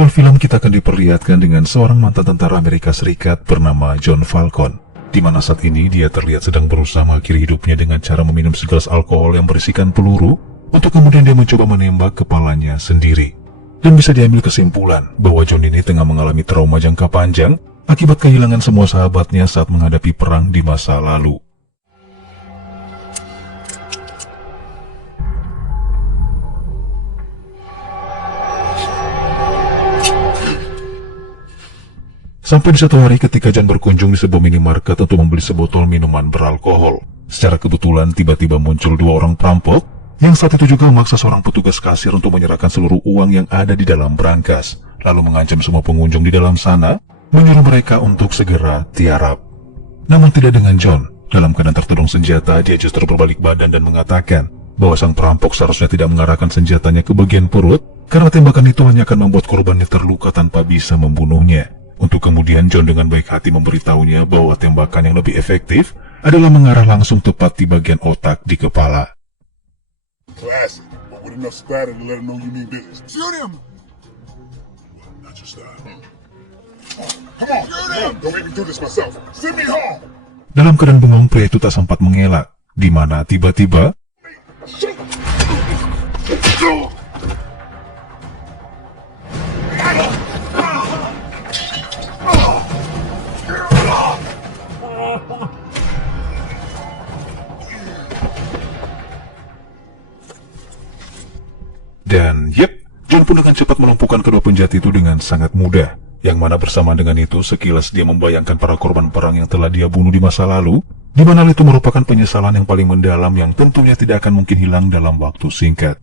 awal film kita akan diperlihatkan dengan seorang mantan tentara Amerika Serikat bernama John Falcon, di mana saat ini dia terlihat sedang berusaha mengakhiri hidupnya dengan cara meminum segelas alkohol yang berisikan peluru, untuk kemudian dia mencoba menembak kepalanya sendiri. Dan bisa diambil kesimpulan bahwa John ini tengah mengalami trauma jangka panjang akibat kehilangan semua sahabatnya saat menghadapi perang di masa lalu. Sampai di satu hari ketika John berkunjung di sebuah minimarket untuk membeli sebotol minuman beralkohol. Secara kebetulan tiba-tiba muncul dua orang perampok, yang saat itu juga memaksa seorang petugas kasir untuk menyerahkan seluruh uang yang ada di dalam brankas, lalu mengancam semua pengunjung di dalam sana, menyuruh mereka untuk segera tiarap. Namun tidak dengan John. Dalam keadaan tertudung senjata, dia justru berbalik badan dan mengatakan bahwa sang perampok seharusnya tidak mengarahkan senjatanya ke bagian perut, karena tembakan itu hanya akan membuat korbannya terluka tanpa bisa membunuhnya. Untuk kemudian John dengan baik hati memberitahunya bahwa tembakan yang lebih efektif adalah mengarah langsung tepat di bagian otak di kepala. Classic, but with enough spatter to let him know you mean business. Shoot him! Not your style. Come on, shoot him! Don't make me do this myself. Send me home! Dalam keadaan bengong, pria itu tak sempat mengelak, di mana tiba-tiba dan John pun dengan cepat melumpuhkan kedua penjahat itu dengan sangat mudah. Yang mana bersamaan dengan itu, sekilas dia membayangkan para korban perang yang telah dia bunuh di masa lalu, di mana itu merupakan penyesalan yang paling mendalam yang tentunya tidak akan mungkin hilang dalam waktu singkat.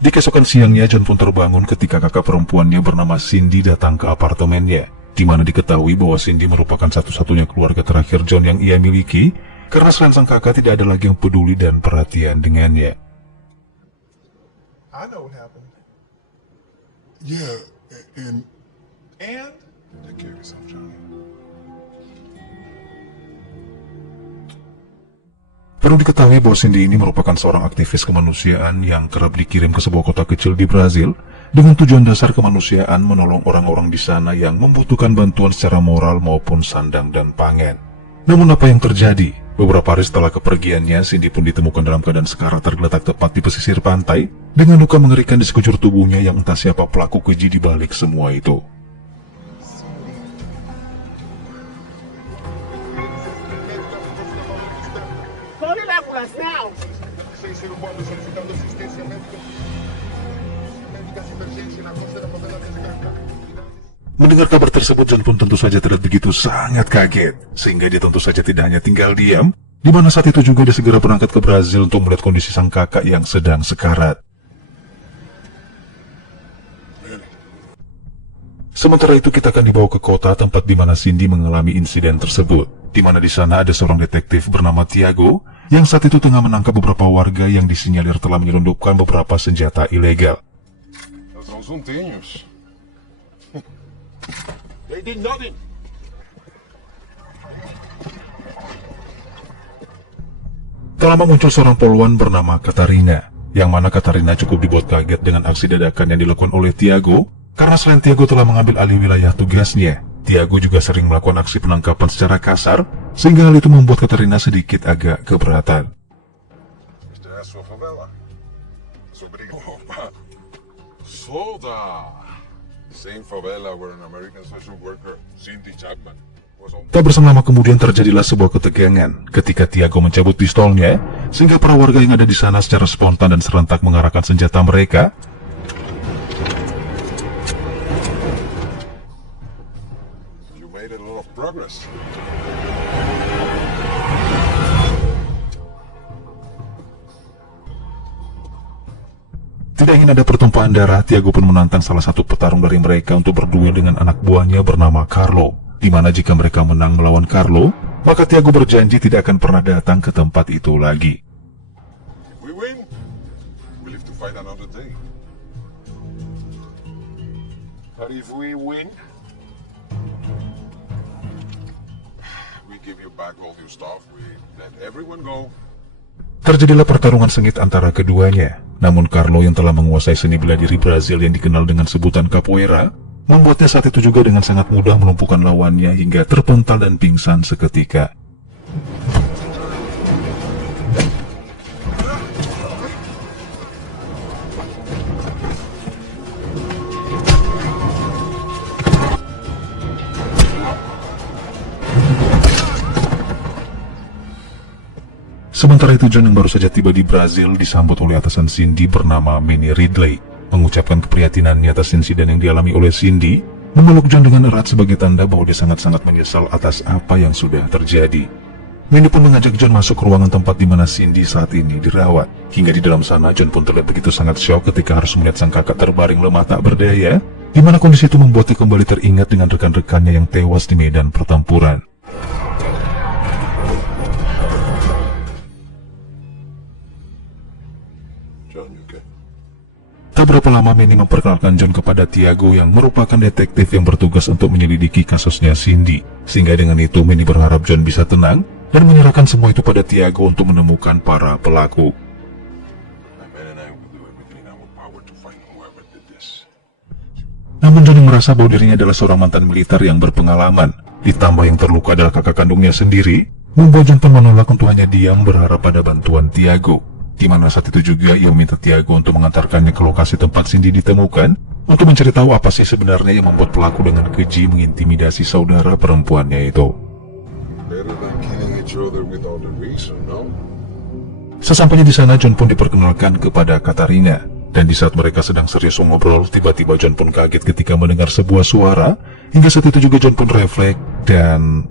Di keesokan siangnya, John pun terbangun ketika kakak perempuannya bernama Cindy datang ke apartemennya, di mana diketahui bahwa Cindy merupakan satu-satunya keluarga terakhir John yang ia miliki, karena selain sang kakak tidak ada lagi yang peduli dan perhatian dengannya. I know what happened. Yeah, and take care of yourself, Johnny. Perlu diketahui bahwa Cindy ini merupakan seorang aktivis kemanusiaan yang kerap dikirim ke sebuah kota kecil di Brazil dengan tujuan dasar kemanusiaan menolong orang-orang di sana yang membutuhkan bantuan secara moral maupun sandang dan pangan. Namun apa yang terjadi? Beberapa hari setelah kepergiannya, Cindy pun ditemukan dalam keadaan sekarat tergeletak tepat di pesisir pantai dengan luka mengerikan di sekujur tubuhnya yang entah siapa pelaku keji di balik semua itu. Mendengar kabar tersebut, John pun tentu saja terlihat begitu sangat kaget, sehingga dia tentu saja tidak hanya tinggal diam, di mana saat itu juga dia segera berangkat ke Brazil untuk melihat kondisi sang kakak yang sedang sekarat. Sementara itu kita akan dibawa ke kota tempat di mana Cindy mengalami insiden tersebut, di mana di sana ada seorang detektif bernama Tiago yang saat itu tengah menangkap beberapa warga yang disinyalir telah menyelundupkan beberapa senjata ilegal. They did nothing. Tak lama muncul seorang poluan bernama Katarina, yang mana Katarina cukup dibuat kaget dengan aksi dadakan yang dilakukan oleh Tiago, karena selain Tiago telah mengambil alih wilayah tugasnya, Tiago juga sering melakukan aksi penangkapan secara kasar, sehingga hal itu membuat Katarina sedikit agak keberatan. Same favela where an American social worker, Cindy Chapman, was on. Tak berselang lama kemudian terjadilah sebuah ketegangan ketika Tiago mencabut pistolnya, sehingga para warga yang ada di sana secara spontan dan serentak mengarahkan senjata mereka. You made a lot of progress. Tidak ingin ada pertumpahan darah, Tiago pun menantang salah satu petarung dari mereka untuk berduel dengan anak buahnya bernama Carlo, di mana jika mereka menang melawan Carlo, maka Tiago berjanji tidak akan pernah datang ke tempat itu lagi. If we win, we live to fight another day. But if we win, we give you back all your stuff. We let everyone go. Terjadilah pertarungan sengit antara keduanya. Namun Carlo yang telah menguasai seni bela diri Brazil yang dikenal dengan sebutan capoeira, membuatnya saat itu juga dengan sangat mudah melumpuhkan lawannya hingga terpental dan pingsan seketika. Sementara itu John yang baru saja tiba di Brazil disambut oleh atasan Cindy bernama Manny Ridley. Mengucapkan keprihatinannya atas insiden yang dialami oleh Cindy, memeluk John dengan erat sebagai tanda bahwa dia sangat-sangat menyesal atas apa yang sudah terjadi. Manny pun mengajak John masuk ke ruangan tempat di mana Cindy saat ini dirawat. Hingga di dalam sana John pun terlihat begitu sangat syok ketika harus melihat sang kakak terbaring lemah tak berdaya, di mana kondisi itu membuatnya kembali teringat dengan rekan-rekannya yang tewas di medan pertempuran. Tak berapa lama Manny memperkenalkan John kepada Tiago yang merupakan detektif yang bertugas untuk menyelidiki kasusnya Cindy. Sehingga dengan itu Manny berharap John bisa tenang dan menyerahkan semua itu pada Tiago untuk menemukan para pelaku. Namun John merasa bahwa dirinya adalah seorang mantan militer yang berpengalaman. Ditambah yang terluka adalah kakak kandungnya sendiri, membuat John pun menolak untuk hanya diam berharap pada bantuan Tiago. Di mana saat itu juga ia meminta Tiago untuk mengantarkannya ke lokasi tempat Cindy ditemukan untuk mencari tahu apa sih sebenarnya yang membuat pelaku dengan keji mengintimidasi saudara perempuannya itu. Sesampainya di sana John pun diperkenalkan kepada Katarina, dan di saat mereka sedang serius ngobrol, tiba-tiba John pun kaget ketika mendengar sebuah suara. Hingga saat itu juga John pun refleks dan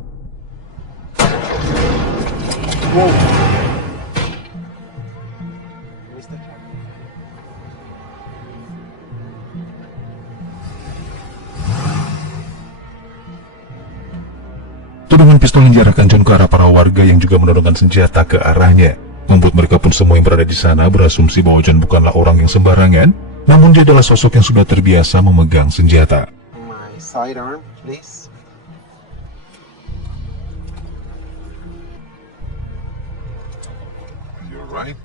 tudungan pistol yang diarahkan John ke arah para warga yang juga menodongkan senjata ke arahnya, membuat mereka pun semua yang berada di sana berasumsi bahwa John bukanlah orang yang sembarangan, namun dia adalah sosok yang sudah terbiasa memegang senjata. My sidearm, please. You're right.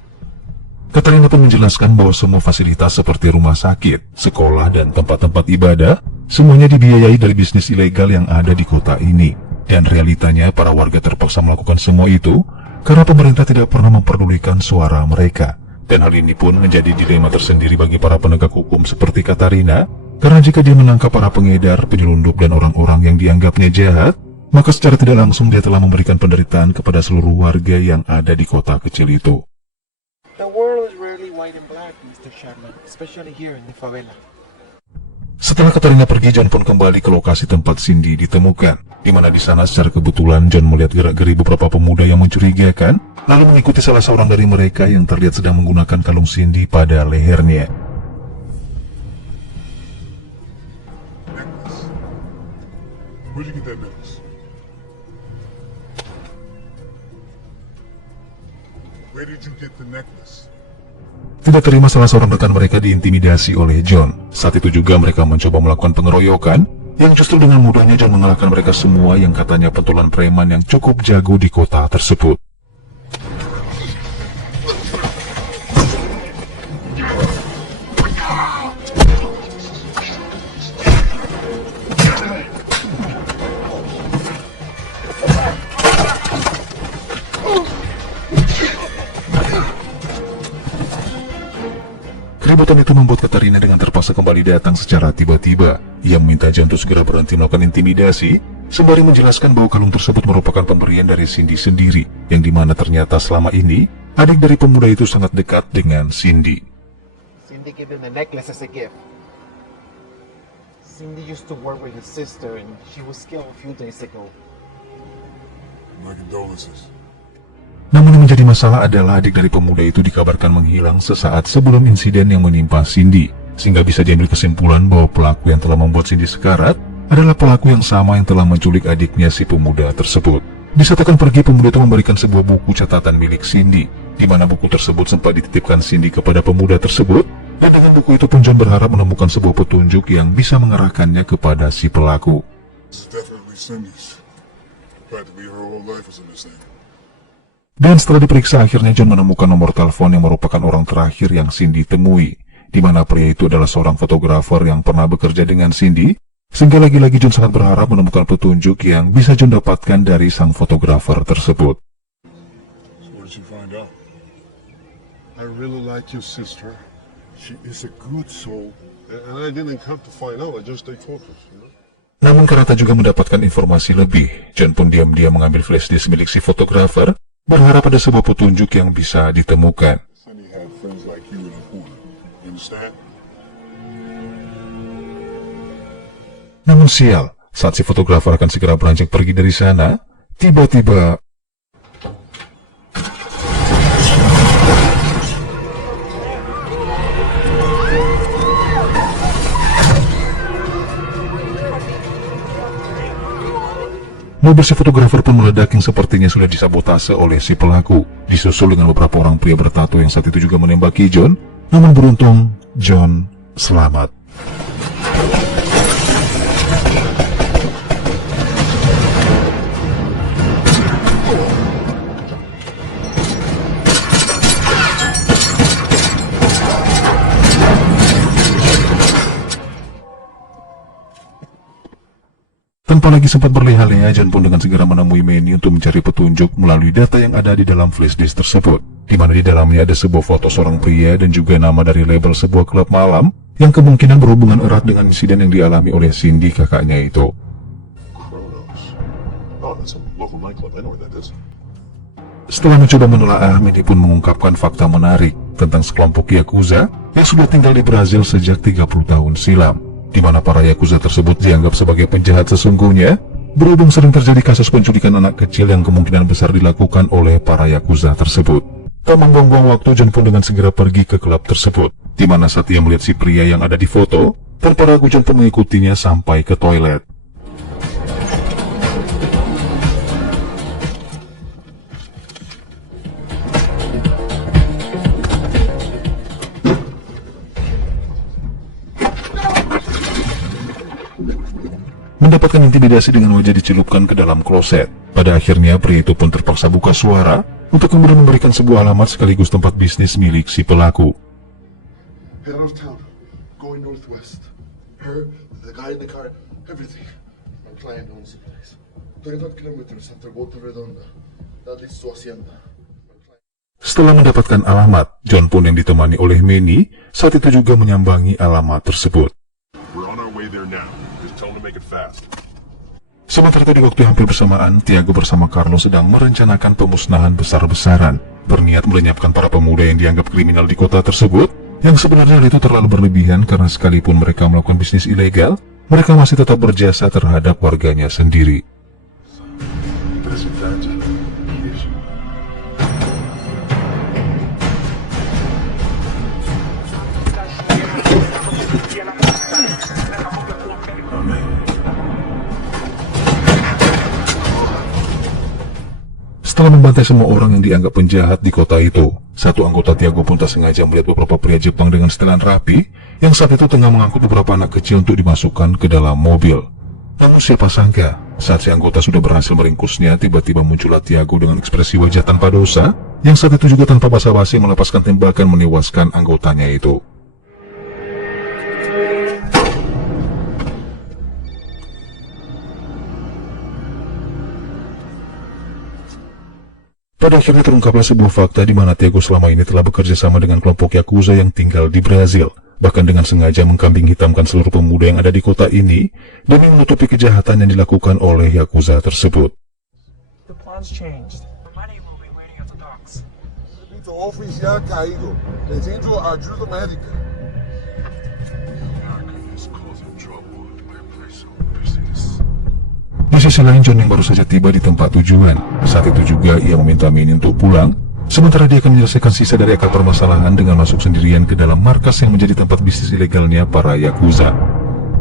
Katarina pun menjelaskan bahwa semua fasilitas seperti rumah sakit, sekolah, dan tempat-tempat ibadah semuanya dibiayai dari bisnis ilegal yang ada di kota ini. Dan realitanya para warga terpaksa melakukan semua itu karena pemerintah tidak pernah memperdulikan suara mereka. Dan hal ini pun menjadi dilema tersendiri bagi para penegak hukum seperti Katarina, karena jika dia menangkap para pengedar, penyelundup, dan orang-orang yang dianggapnya jahat, maka secara tidak langsung dia telah memberikan penderitaan kepada seluruh warga yang ada di kota kecil itu. The world is rarely white and black, Mr. Sherman, especially here in the favela. Setelah Katarina pergi, John pun kembali ke lokasi tempat Cindy ditemukan, di mana di sana secara kebetulan John melihat gerak-geri beberapa pemuda yang mencurigakan, lalu mengikuti salah seorang dari mereka yang terlihat sedang menggunakan kalung Cindy pada lehernya. Necklace. Where'd you get that necklace? Where did you get the necklace? Tidak terima salah seorang rekan mereka diintimidasi oleh John. Saat itu juga mereka mencoba melakukan pengeroyokan, yang justru dengan mudahnya John mengalahkan mereka semua yang katanya pentolan preman yang cukup jago di kota tersebut. Keributan itu membuat Katarina dengan terpaksa kembali datang secara tiba-tiba. Ia meminta John untuk segera berhenti melakukan intimidasi, sembari menjelaskan bahwa kalung tersebut merupakan pemberian dari Cindy sendiri, yang dimana ternyata selama ini, adik dari pemuda itu sangat dekat dengan Cindy. Cindy gave him the necklace as a gift. Cindy used to work with his sister and she was killed a few days ago. My condolences. Namun yang menjadi masalah adalah adik dari pemuda itu dikabarkan menghilang sesaat sebelum insiden yang menimpa Cindy, sehingga bisa diambil kesimpulan bahwa pelaku yang telah membuat Cindy sekarat adalah pelaku yang sama yang telah menculik adiknya si pemuda tersebut. Di saat akan pergi, pemuda itu memberikan sebuah buku catatan milik Cindy, di mana buku tersebut sempat dititipkan Cindy kepada pemuda tersebut, dan dengan buku itu pun John berharap menemukan sebuah petunjuk yang bisa mengarahkannya kepada si pelaku. This is definitely Cindy's. Practically her whole life was in this thing. Dan setelah diperiksa, akhirnya John menemukan nomor telepon yang merupakan orang terakhir yang Cindy temui, di mana pria itu adalah seorang fotografer yang pernah bekerja dengan Cindy, sehingga lagi-lagi John sangat berharap menemukan petunjuk yang bisa John dapatkan dari sang fotografer tersebut. So what did you find out? I really like your sister. She is a good soul. And I didn't come to find out, I just take photos, you know? Namun karena tak juga mendapatkan informasi lebih, John pun diam-diam mengambil flashdisk milik si fotografer, berharap ada sebuah petunjuk yang bisa ditemukan. Cindy had friends like you in the corner. You understand? Namun sial, saat si fotografer akan segera beranjak pergi dari sana, tiba-tiba mobil si fotografer pun meledak yang sepertinya sudah disabotase oleh si pelaku, disusul dengan beberapa orang pria bertato yang saat itu juga menembaki John, namun beruntung John selamat. Tanpa lagi sempat berleha-leha, John pun dengan segera menemui Manny untuk mencari petunjuk melalui data yang ada di dalam flashdisk tersebut, di mana di dalamnya ada sebuah foto seorang pria dan juga nama dari label sebuah klub malam yang kemungkinan berhubungan erat dengan insiden yang dialami oleh Cindy kakaknya itu. Setelah mencoba menelaah, Manny pun mengungkapkan fakta menarik tentang sekelompok Yakuza yang sudah tinggal di Brazil sejak 30 tahun silam, di mana para Yakuza tersebut dianggap sebagai penjahat sesungguhnya, berhubung sering terjadi kasus penculikan anak kecil yang kemungkinan besar dilakukan oleh para Yakuza tersebut. Tak membuang-buang waktu, John pun dengan segera pergi ke klub tersebut, di mana saat ia melihat si pria yang ada di foto, tanpa ragu John pun mengikutinya sampai ke toilet. Mendapatkan intimidasi dengan wajah dicelupkan ke dalam kloset. Pada akhirnya pria itu pun terpaksa buka suara untuk kemudian memberikan sebuah alamat sekaligus tempat bisnis milik si pelaku. Head out of town, going northwest. Her, the guy in the car, everything. My client owns the place. 32 kilometers after Volta Redonda. That leads to Hacienda. Setelah mendapatkan alamat, John pun yang ditemani oleh Manny saat itu juga menyambangi alamat tersebut. We're on our way there now. Just tell them to make it fast. Sementara itu di waktu hampir bersamaan, Tiago bersama Carlos sedang merencanakan pemusnahan besar-besaran, berniat melenyapkan para pemuda yang dianggap kriminal di kota tersebut, yang sebenarnya hal itu terlalu berlebihan karena sekalipun mereka melakukan bisnis ilegal, mereka masih tetap berjasa terhadap warganya sendiri. Setelah membantai semua orang yang dianggap penjahat di kota itu, satu anggota Tiago pun tak sengaja melihat beberapa pria Jepang dengan setelan rapi yang saat itu tengah mengangkut beberapa anak kecil untuk dimasukkan ke dalam mobil. Namun siapa sangka, saat si anggota sudah berhasil meringkusnya, tiba-tiba muncullah Tiago dengan ekspresi wajah tanpa dosa, yang saat itu juga tanpa basa-basi melepaskan tembakan menewaskan anggotanya itu. Pada akhirnya terungkaplah sebuah fakta di mana Tiago selama ini telah bekerja sama dengan kelompok Yakuza yang tinggal di Brazil, bahkan dengan sengaja mengkambing hitamkan seluruh pemuda yang ada di kota ini demi menutupi kejahatan yang dilakukan oleh Yakuza tersebut. The plan's changed. The money will be waiting at the docks. Serviço oficial caído. Necesito ayuda médica. Di sisi lain, John yang baru saja tiba di tempat tujuan. Saat itu juga ia meminta Manny untuk pulang, sementara dia akan menyelesaikan sisa dari akar permasalahan dengan masuk sendirian ke dalam markas yang menjadi tempat bisnis ilegalnya para Yakuza.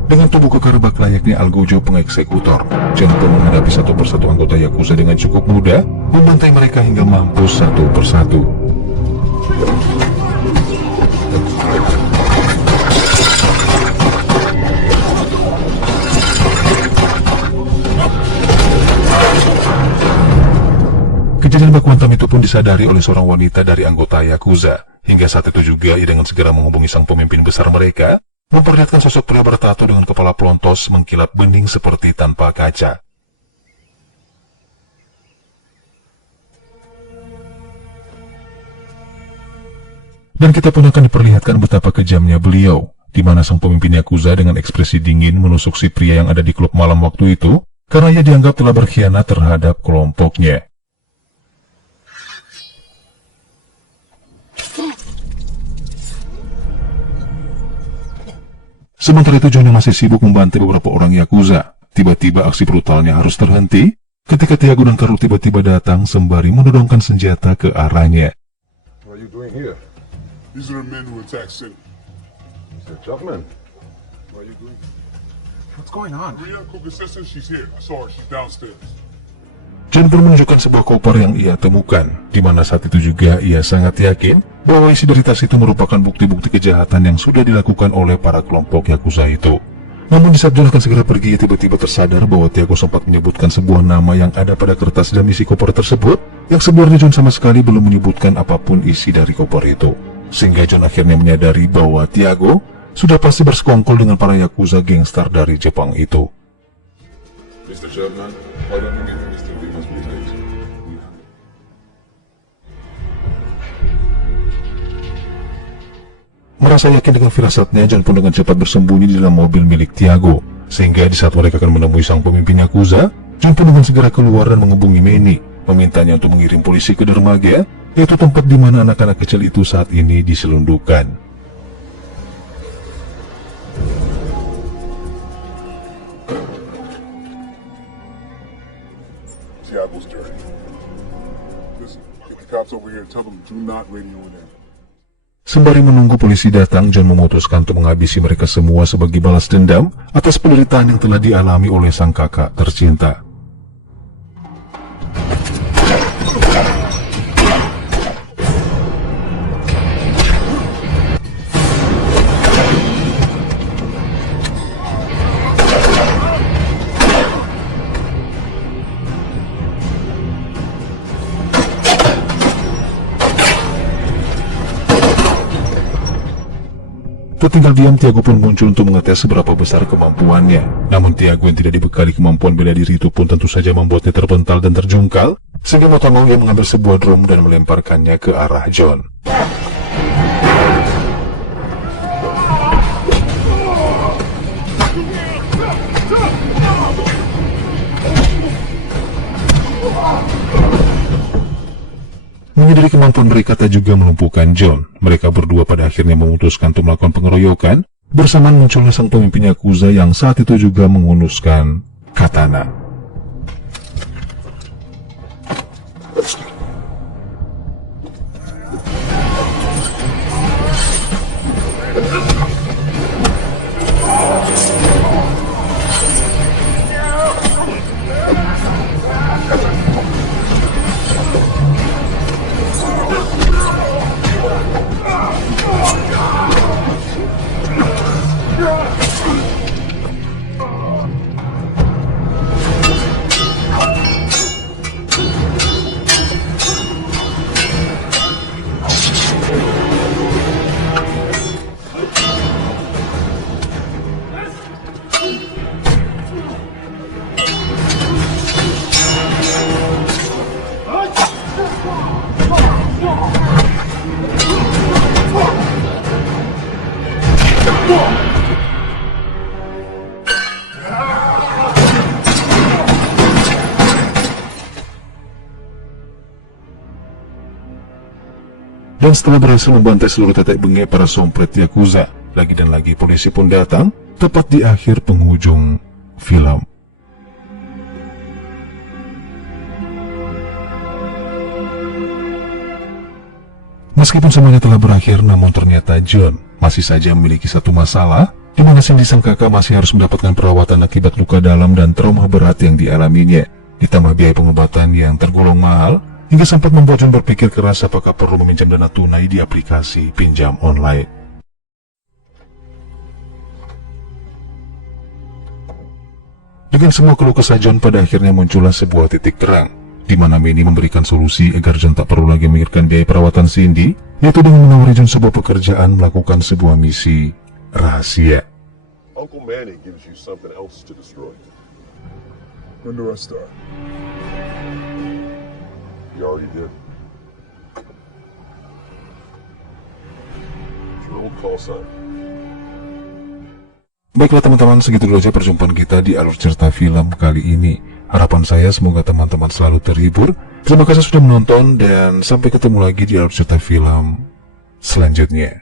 Dengan tubuh kekar bak layaknya Algojo pengeksekutor, John pun menghadapi satu persatu anggota Yakuza dengan cukup mudah, membantai mereka hingga mampus satu persatu. Kejadian baku hantam itu pun disadari oleh seorang wanita dari anggota Yakuza. Hingga saat itu juga ia dengan segera menghubungi sang pemimpin besar mereka, memperlihatkan sosok pria bertato dengan kepala pelontos mengkilap bening seperti tanpa kaca. Dan kita pun akan diperlihatkan betapa kejamnya beliau, di mana sang pemimpin Yakuza dengan ekspresi dingin menusuk si pria yang ada di klub malam waktu itu, karena ia dianggap telah berkhianat terhadap kelompoknya. Sementara itu John yang masih sibuk membantai beberapa orang Yakuza. Tiba-tiba aksi brutalnya harus terhenti ketika Tiago dan Carlo tiba-tiba datang sembari menodongkan senjata ke arahnya. What are you doing here? These are the men who attacked City. Mr. Chapman, What are you doing? What's going on? Maria, Cougar's sister, she's here. I saw her. She's downstairs. John pun menunjukkan sebuah koper yang ia temukan, di mana saat itu juga ia sangat yakin bahwa isi dari tas itu merupakan bukti-bukti kejahatan yang sudah dilakukan oleh para kelompok Yakuza itu. Namun di saat John akan segera pergi, ia tiba-tiba tersadar bahwa Tiago sempat menyebutkan sebuah nama yang ada pada kertas dan isi koper tersebut, yang sebenarnya John sama sekali belum menyebutkan apapun isi dari koper itu. Sehingga John akhirnya menyadari bahwa Tiago sudah pasti bersekongkol dengan para Yakuza gangster dari Jepang itu. Mr. Chapman, why don't you give me Mr. Dimas, please? Merasa yakin dengan firasatnya, John pun dengan cepat bersembunyi di dalam mobil milik Tiago. Sehingga di saat mereka akan menemui sang pemimpin Yakuza, John pun dengan segera keluar dan menghubungi Manny, memintanya untuk mengirim polisi ke dermaga, yaitu tempat di mana anak-anak kecil itu saat ini diselundupkan. Tiago's dirty. Listen, get the cops over here and tell them do not radio in there. Sembari menunggu polisi datang, John memutuskan untuk menghabisi mereka semua sebagai balas dendam atas penderitaan yang telah dialami oleh sang kakak tercinta. Tertinggal diam, Tiago pun muncul untuk mengetes seberapa besar kemampuannya. Namun Tiago yang tidak dibekali kemampuan bela diri itu pun tentu saja membuatnya terpental dan terjungkal, sehingga mau tak mau ia mengambil sebuah drum dan melemparkannya ke arah John. Menyadari kemampuan mereka tak juga melumpuhkan John, mereka berdua pada akhirnya memutuskan untuk melakukan pengeroyokan, bersamaan munculnya sang pemimpin Yakuza yang saat itu juga menghunuskan katana. Dan setelah berhasil membantai seluruh tetek bengek para sompret Yakuza, lagi dan lagi polisi pun datang, tepat di akhir penghujung film. Meskipun semuanya telah berakhir, namun ternyata John masih saja memiliki satu masalah, di mana Cindy sang kakak masih harus mendapatkan perawatan akibat luka dalam dan trauma berat yang dialaminya, ditambah biaya pengobatan yang tergolong mahal, hingga sempat membuat John berpikir keras apakah perlu meminjam dana tunai di aplikasi pinjam online. Dengan semua keluh kesah John, pada akhirnya muncullah sebuah titik terang. di mana Manny memberikan solusi agar John tak perlu lagi memikirkan biaya perawatan Cindy, yaitu dengan menawari John sebuah pekerjaan melakukan sebuah misi rahasia. Uncle Manny gives you something else to destroy. When do I start? You already did. It's your old call sign. Baiklah teman-teman, segitu dulu aja perjumpaan kita di alur cerita film kali ini. Harapan saya semoga teman-teman selalu terhibur. Terima kasih sudah menonton dan sampai ketemu lagi di alur cerita film selanjutnya.